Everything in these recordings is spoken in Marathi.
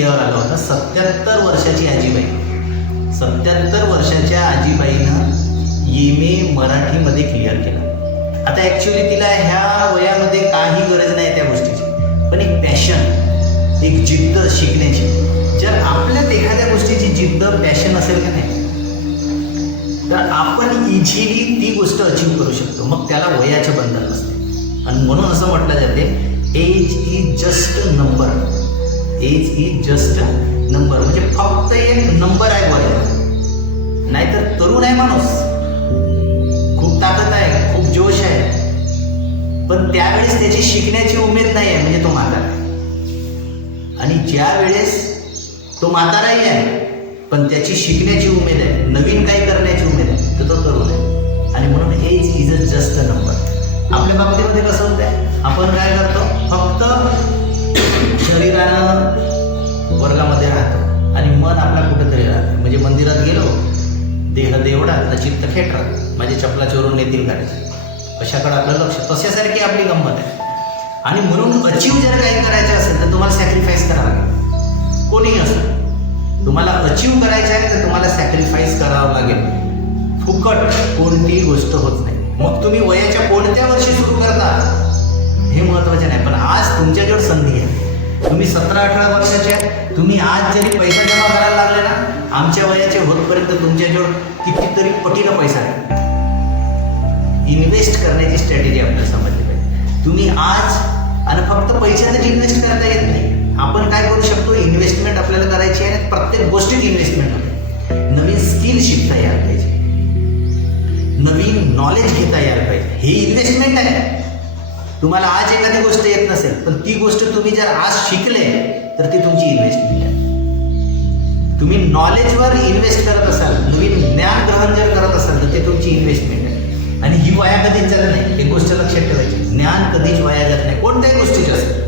मीडियावर आलं होतं. 77 वर्षाची आजीबाई, 77 वर्षाच्या आजीबाईनं MA मराठीमध्ये क्लिअर केलं. आता ॲक्च्युली तिला ह्या वयामध्ये काही गरज नाही त्या गोष्टीची, पण एक पॅशन, एक जिद्द शिकण्याची. जर आपल्यात एखाद्या गोष्टीची जिद्द, पॅशन असेल का नाही, तर आपण इझिली ती गोष्ट अचीव करू शकतो. मग त्याला वयाचे बंधन नसते. आणि म्हणून असं म्हटलं जाते, age is just a number. Age is just a number, म्हणजे फक्त एक नंबर आहे वय. नाहीतर तरुण आहे माणूस, खूप ताकद आहे, खूप जोश आहे, पण त्यावेळेस त्याची शिकण्याची उमेद नाही आहे, म्हणजे तो म्हातारा आहे. आणि ज्या वेळेस तो म्हाताराही आहे पण त्याची शिकण्याची उमेद आहे, नवीन काही करण्याची उमेद आहे, तर तो तरुण आहे. आणि म्हणून age is a just a number. आपल्या बाबतीमध्ये कसं होतं आहे, आपण काय करतो, फक्त शरीरानं वर्गामध्ये राहतो आणि मन आपला कुठेतरी राहतं. म्हणजे मंदिरात गेलो, देह देवडा तर चित्त खेटरात, माझे चपला चोरून नेतील काढायचे, अशाकडे आपलं लक्ष. तशासारखी आपली गंमत आहे. आणि म्हणून अचीव जर काही करायचं असेल तर तुम्हाला सॅक्रिफाईस करावं लागेल. कोणीही असं, तुम्हाला अचीव करायचं आहे तर तुम्हाला सॅक्रिफाईस करावं लागेल. फुकट कोणतीही गोष्ट होत नाही. मग तुम्ही वयाच्या कोणत्या वर्षी सुरू करता हे महत्त्वाचे नाही, पण आज तुमच्याजवळ संधी आहे. तुम्ही 17-18 वर्षाचे आहे, तुम्ही आज जरी पैसा जमा करायला लागले ना, आमच्या वयाचे होतपर्यंत तुमच्याजवळ कितीतरी पटीनं पैसा आहे. इन्व्हेस्ट करण्याची स्ट्रॅटेजी आपल्याला समजली पाहिजे. तुम्ही आज, आणि फक्त पैशातच इन्व्हेस्ट करता येत नाही. आपण काय करू शकतो, इन्व्हेस्टमेंट आपल्याला करायची आहे. प्रत्येक गोष्टीत इन्व्हेस्टमेंट होते. नवीन स्किल शिकता यायला पाहिजे, नवीन नॉलेज घेता यायला पाहिजे, हे इन्व्हेस्टमेंट आहे. तुम्हाला आज एखादी गोष्ट येत नसेल, पण ती गोष्ट तुम्ही जर आज शिकले तर ती तुमची इन्व्हेस्टमेंट आहे. तुम्ही नॉलेजवर इन्व्हेस्ट करत असाल, नवीन ज्ञान ग्रहण जर करत असाल तर ते तुमची इन्व्हेस्टमेंट आहे. आणि ही वाया कधीच जात नाही, एक गोष्ट लक्षात ठेवायची, ज्ञान कधीच वाया जात नाही, कोणत्याही गोष्टीची असेल.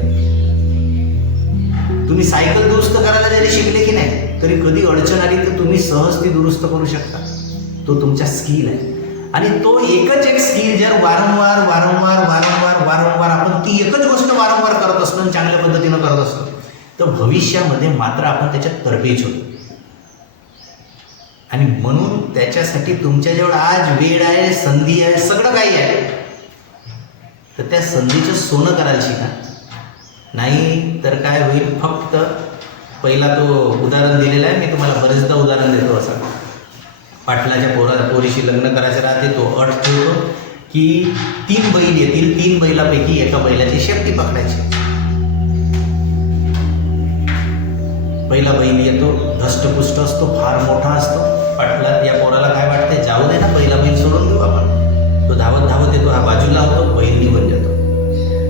तुम्ही सायकल दुरुस्त करायला जरी शिकले की नाही, तरी कधी अडचण आली तर तुम्ही सहज ती दुरुस्त करू शकता. तो तुमचा स्किल आहे. आणि तो एकच एक स्किल जर वारंवार वारंवार वारंवार वारंवार आपण ती एकच गोष्ट वारंवार करत असतो आणि चांगल्या पद्धतीनं करत असतो, तर भविष्यामध्ये मात्र आपण त्याच्यात तरबेज होतो. आणि म्हणून त्याच्यासाठी तुमच्याजवळ आज वेळ आहे, संधी आहे, सगळं काही आहे. तर त्या संधीचं सोनं करायला शिका. नाही तर काय होईल, फक्त पहिला तो उदाहरण दिलेला आहे, मी तुम्हाला बरेचदा उदाहरण देतो. असं पाटलाच्या पोरीशी लग्न करायचं राहते, तो अट ठेवतो की 3 बैल येतील, 3 बैलापैकी एका बैलाची शेपटी पकडायची. पहिला बैल येतो, धष्टपुष्ट असतो, फार मोठा असतो. पाटला या पोराला काय वाटते, जाऊ दे ना, पहिला बैल सोडून देऊ आपण. तो धावत धावत येतो, हा बाजूला होतो, बैल निघून जातो.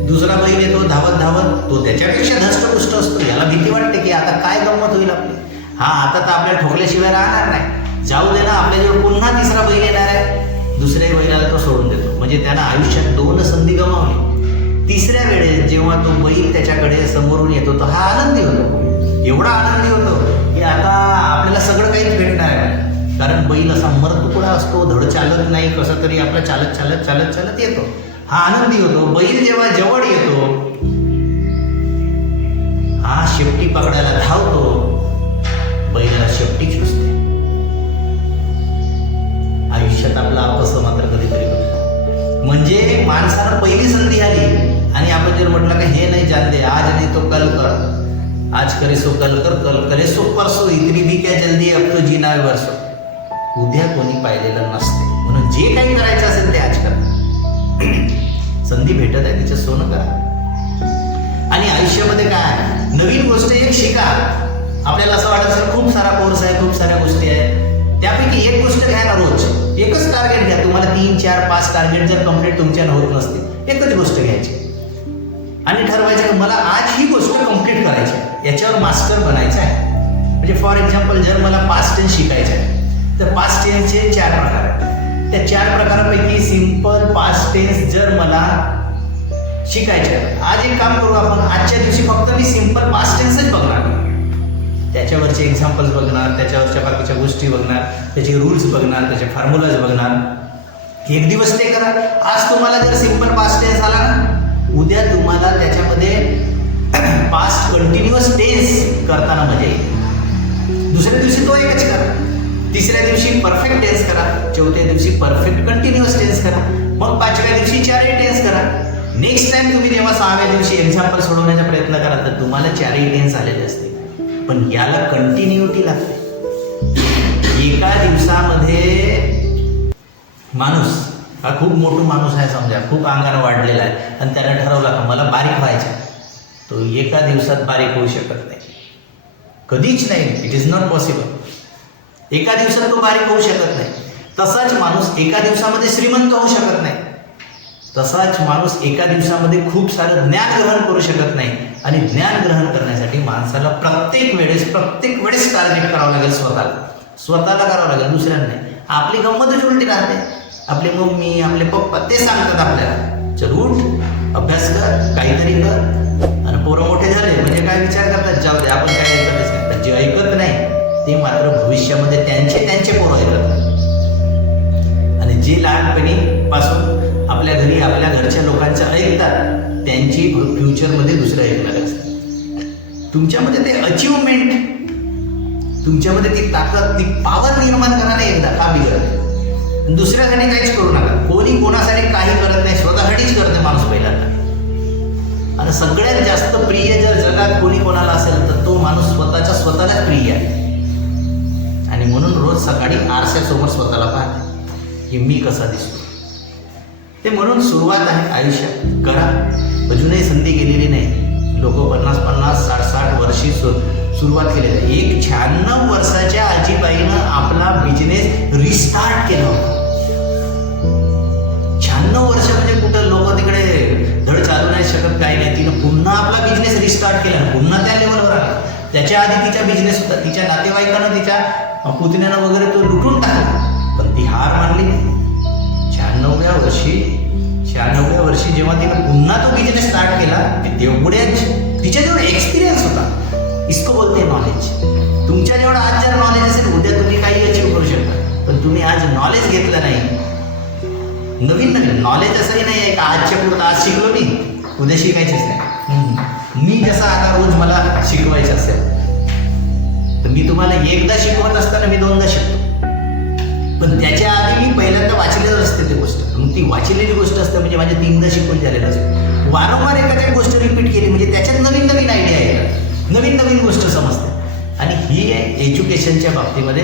दुसरा बैल येतो धावत धावत, तो त्याच्यापेक्षा धष्टपुष्ट असतो. याला भीती वाटते की आता काय गंमत होईल आपली, हा आता तर आपल्याला ठोकल्याशिवाय राहणार नाही, जाऊ दे ना. आपल्याजवळ पुन्हा तिसरा बैल येणार आहे, दुसऱ्या बैलाला तो सोडून देतो. म्हणजे त्यानं आयुष्यात 2 संधी गमावली. तिसऱ्या वेळेस जेव्हा तो बैल त्याच्याकडे समोरून येतो, तो हा आनंदी होतो, एवढा आनंदी होतो की आता आपल्याला सगळं काहीच भेटणार आहे. कारण बैल असा मरतुकडा असतो, धड चालत नाही, कसं तरी आपला चालत चालत चालत चालत येतो. हा आनंदी होतो. बैल जेव्हा जवळ येतो, हा शेपटी पकडायला धावतो, बैलाला शेपटी खेचते. आयुष्यात आपला अपस मात्र कधीतरी करतो. म्हणजे माणसानं पहिली संधी आली आणि आपण जर म्हटलं का हे नाही जानते, आज नाही तो कल कर, आज करे सो कल कर, कल करे सो परसो, इतनी भी क्या जल्दी अब तो जीना है वर्षो. उद्या कोणी पाहिलेलं नसते. म्हणून जे काही करायचं असेल ते आज करा. संधी भेटत आहे, तिचं सोनं करा. आणि आयुष्यामध्ये काय, नवीन गोष्ट एक शिका. आपल्याला असं वाटत असेल खूप सारा कोर्स आहे, खूप साऱ्या गोष्टी आहेत, त्यापैकी एक गोष्ट घ्या ना. रोज एकच टार्गेट घ्या. तुम्हाला 3, 4, 5 टार्गेट जर कंप्लीट तुमच्यानं होत नसतील, एकच गोष्ट घ्यायची आणि ठरवायचं की मला आज ही गोष्ट कंप्लीट करायची आहे, याच्यावर मास्टर बनायचं आहे. म्हणजे फॉर एक्झाम्पल, जर मला पास्ट टेन्स शिकायचं आहे तर पास्ट टेन्सचे 4 प्रकार आहेत. त्या 4 प्रकारापैकी सिंपल पास्ट टेन्स जर मला शिकायचे आहे, आज एक काम करू आपण, आजच्या दिवशी फक्त मी सिंपल पास्ट टेन्सच बघणार, त्याच्यावरचे एक्झाम्पल्स बघणार, त्याच्यावरच्या बाकीच्या गोष्टी बघणार, त्याचे रूल्स बघणार, त्याचे फॉर्म्युलाज बघणार. एक दिवस ते करा. आज तुम्हाला जर सिंपल पास्ट टेन्स आला ना, उद्या तुम्हाला त्याच्यामध्ये पास्ट कंटिन्युअस टेन्स करताना मजा येईल. दुसऱ्या दिवशी तो एकच करा, तिसऱ्या दिवशी परफेक्ट टेन्स करा, चौथ्या दिवशी परफेक्ट कंटिन्युअस टेन्स करा, मग पाचव्या दिवशी चारही टेन्स करा. नेक्स्ट टाइम तुम्ही जेव्हा 6व्या दिवशी एक्झाम्पल सोडवण्याचा प्रयत्न करा तर तुम्हाला चारही टेन्स आलेले असते. पण याला कंटिन्युटी लागते. एका दिवसामध्ये माणूस हा खूप मोठा माणूस आहे समजा, खूप अंगानं वाढलेला आहे आणि त्यानं ठरवला का मला बारीक व्हायचं, तो एका दिवसात बारीक होऊ शकत नाही, कधीच नाही. It is not possible. एका दिवसात तो बारीक होऊ शकत नाही. तसाच माणूस एका दिवसामध्ये श्रीमंत होऊ शकत नाही. तसाच माणूस एका दिवसामध्ये खूप सारं ज्ञान ग्रहण करू शकत नाही. आणि ज्ञान ग्रहण करण्यासाठी माणसाला प्रत्येक वेळेस टार्गेट करावं लागेल. स्वतःला करावं लागेल, दुसऱ्यांना नाही. आपली गंमतच उलटी राहते. आपली मम्मी, आपले पप्पा ते सांगतात आपल्याला, चल उठ, अभ्यास कर, काहीतरी कर. आणि पोरं मोठे झाले म्हणजे काय विचार करतात, जाऊ दे आपण काय ऐकतच नाही. पण जे ऐकत नाही ते मात्र भविष्यामध्ये त्यांचे पोरं ऐकतात. आणि जे लहानपणी पासून आपल्या घरी आपल्या घरच्या लोकांचं ऐकतात त्यांची फ्युचरमध्ये दुसरं ऐकणार असतात. तुमच्यामध्ये ते अचिव्हमेंट, तुमच्यामध्ये ती ताकद, ती पॉवर निर्माण करा ना एकदा, का बिघडत. दुसऱ्यासाठी काहीच करू नका. कोणी कोणासाठी काही करत नाही, स्वतःसाठीच करते माणूस पहिल्यांदा. आणि सगळ्यात जास्त प्रिय जर जगात कोणी कोणाला असेल तर तो माणूस स्वतःलाच प्रिय आहे. आणि म्हणून रोज सकाळी आरशासमोर स्वतःला पाहते की मी कसा दिसतो. ते म्हणून सुरुवात आहे आयुष्यात, करा. अजूनही संधी गेलेली नाही. लोक 50-50, 60-60 वर्षी सुरुवात केलेली आहे. एक 96 वर्षाच्या आजीबाईनं आपला बिझनेस रिस्टार्ट केला होता. 96 वर्ष म्हणजे कुठं लोक तिकडे धड चालू नाही शकत, काही नाही. तिनं पुन्हा आपला बिझनेस रिस्टार्ट केला, पुन्हा त्या लेवलवर आला. त्याच्या आधी तिचा बिझनेस होता, तिच्या नातेवाईकांना, तिच्या पुतण्यानं वगैरे तो लुटून टाकला, पण ती हार मानली नाही. 96व्या वर्षी जेव्हा तिनं पुन्हा तो बिझनेस स्टार्ट केला, तेवढ्याच तिच्या जेवढा एक्सपिरियन्स होता, इसको बोलते नॉलेज. तुमच्या जेवढा आज जर नॉलेज असेल, उद्या तुम्ही काही अचीव्ह करू शकता. पण तुम्ही आज नॉलेज घेतलं नाही, नवीन नॉलेज असंही नाही आहे का आजच्या पुरतं आज शिकलो मी, उद्या शिकायचंच नाही. मी जसा आता रोज मला शिकवायचं असेल तर मी तुम्हाला एकदा शिकवत असताना मी 2दा शिकतो. पण त्याच्या आधी मी पहिल्यांदा वाचलेलं असते ते गोष्ट. मग ती वाचलेली गोष्ट असते म्हणजे माझ्या 3दा शिकून झालेलं असतं. वारंवार एखादी गोष्ट रिपीट केली म्हणजे त्याच्यात नवीन आयडिया येतात, नवीन गोष्ट समजते. आणि ही आहे एज्युकेशनच्या बाबतीमध्ये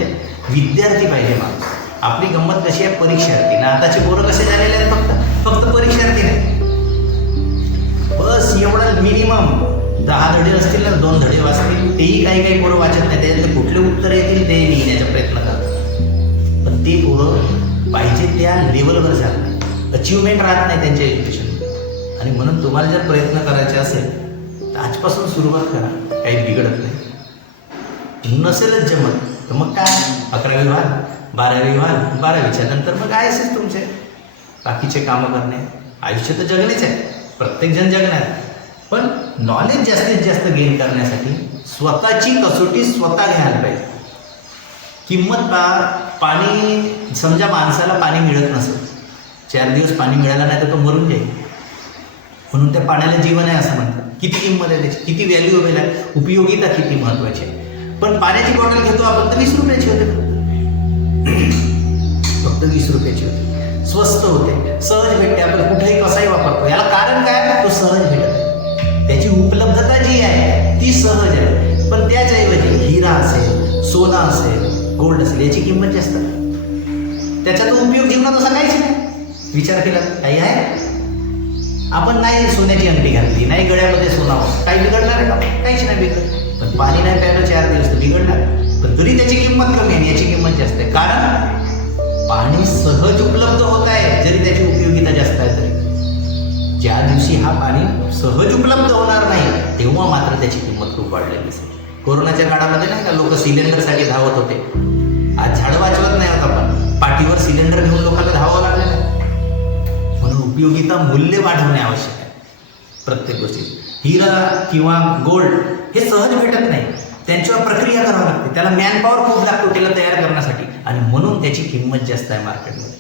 विद्यार्थी पाहिजे माणूस. आपली गंमत कशी आहे, परीक्षार्थी ना. आताचे पोरं कसे झालेले आहेत, फक्त परीक्षार्थी नाही. बस एवढा मिनिमम 10 धडे असतील ना, 2 धडे वाचतील, तेही काही पोरं वाचत नाही. त्याच्यातले कुठले उत्तर येतील ते लिहिण्याचा प्रयत्न करतात. पण ते पोरं पाहिजे त्या लेवलवर जात नाही, अचिव्हमेंट राहत नाही त्यांच्या एज्युकेशन. आणि म्हणून तुम्हाला जर प्रयत्न करायचे असेल तर आजपासून सुरुवात करा, काही बिघडत नाही. नसेलच जमत तर मग काय, 11वी व्हाल, 12वी व्हाल, 12वीच्या नंतर मग काय असेल तुमचे बाकीचे कामं करणे. आयुष्य तर जगणेच आहे, प्रत्येकजण जगणार. पण नॉलेज जास्तीत जास्त गेन करण्यासाठी स्वतःची कसोटी स्वतः घ्यायला पाहिजे. किंमत पाणी, समजा माणसाला पाणी मिळत नसेल, 4 दिवस पाणी मिळालं नाही तर तो मरून जाईल. म्हणून त्या पाण्याला जीवन आहे असं म्हणतात. किती किंमत आहे त्याची, किती व्हॅल्युएबल आहे, उपयोगिता किती महत्त्वाची आहे. पण पाण्याची बॉटल घेतो आपण तर 20 रुपयाची होते, फक्त 20 रुपयाची होते. स्वस्त होते, सहज भेटते, आपण कुठेही कसाही वापरतो. याला कारण काय, तो सहज भेटत. त्याची उपलब्धता जी आहे ती सहज आहे. पण त्याच्याऐवजी हिरा असेल, सोना असेल, गोल्ड असेल, याची किंमत जास्त आहे. त्याचा तो उपयोग जीवनात असा काहीच नाही. विचार केला काही आहे, आपण नाही सोन्याची अंगठी घातली, नाही गळ्यामध्ये सोना, काही बिघडणार आहे का, काहीच नाही बिघडत. पण पाणी नाही प्यायलं 4 दिवस तर बिघडणार. पण तरी त्याची किंमत कमी आहे, याची किंमत जास्त आहे. कारण पाणी सहज उपलब्ध होत आहे, जरी त्याची उपयोगिता जास्त आहे तरी. ज्या दिवशी हा पाणी सहज उपलब्ध होणार नाही तेव्हा मात्र त्याची किंमत खूप वाढलेली असेल. कोरोनाच्या काळामध्ये नाही का लोक सिलेंडरसाठी धावत होते. आज झाडं वाचवत नाही होत आपण, पाठीवर सिलेंडर घेऊन लोकांना धावावं लागलं नाही. म्हणून उपयोगिता मूल्य वाढवणे आवश्यक आहे प्रत्येक गोष्टी. हिरा किंवा गोल्ड हे सहज भेटत नाही, त्यांच्यावर प्रक्रिया करावी लागते, त्याला मॅनपॉवर खूप लागतो त्याला तयार करण्यासाठी. आणि म्हणून त्याची किंमत जास्त आहे मार्केटमध्ये.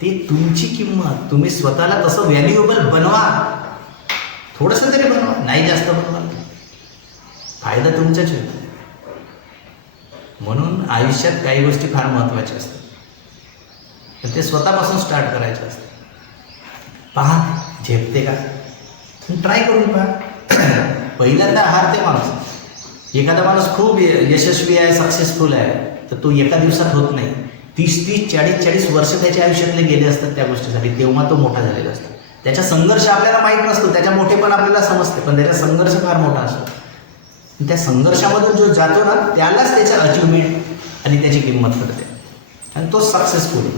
ती तुमची किंमत, तुम्ही स्वतःला तसं व्हॅल्युएबल बनवा. थोडंसं तरी बनवा, नाही जास्त बनवा, फायदा तुमचाच होईल. म्हणून आयुष्यात काही गोष्टी फार महत्त्वाच्या असतात, तर ते स्वतःपासून स्टार्ट करायचे असतात. पहा झेपते का, ट्राय करून पहा. पहिल्यांदा हारते माणूस. एखादा माणूस खूप यशस्वी आहे, सक्सेसफुल आहे, तर तो एका दिवसात होत नाही. 30-30, 40-40 वर्ष त्याच्या आयुष्यातले गेले असतात त्या गोष्टीसाठी, तेव्हा तो मोठा झालेला असतो. त्याचा संघर्ष आपल्याला माहीत नसतो, त्याच्या मोठेपण आपल्याला समजते, पण त्याचा संघर्ष फार मोठा असतो. त्या संघर्षामधून जो जातो ना, त्यालाच त्याचं अचिव्हमेंट आणि त्याची किंमत कळते, आणि तो सक्सेसफुल.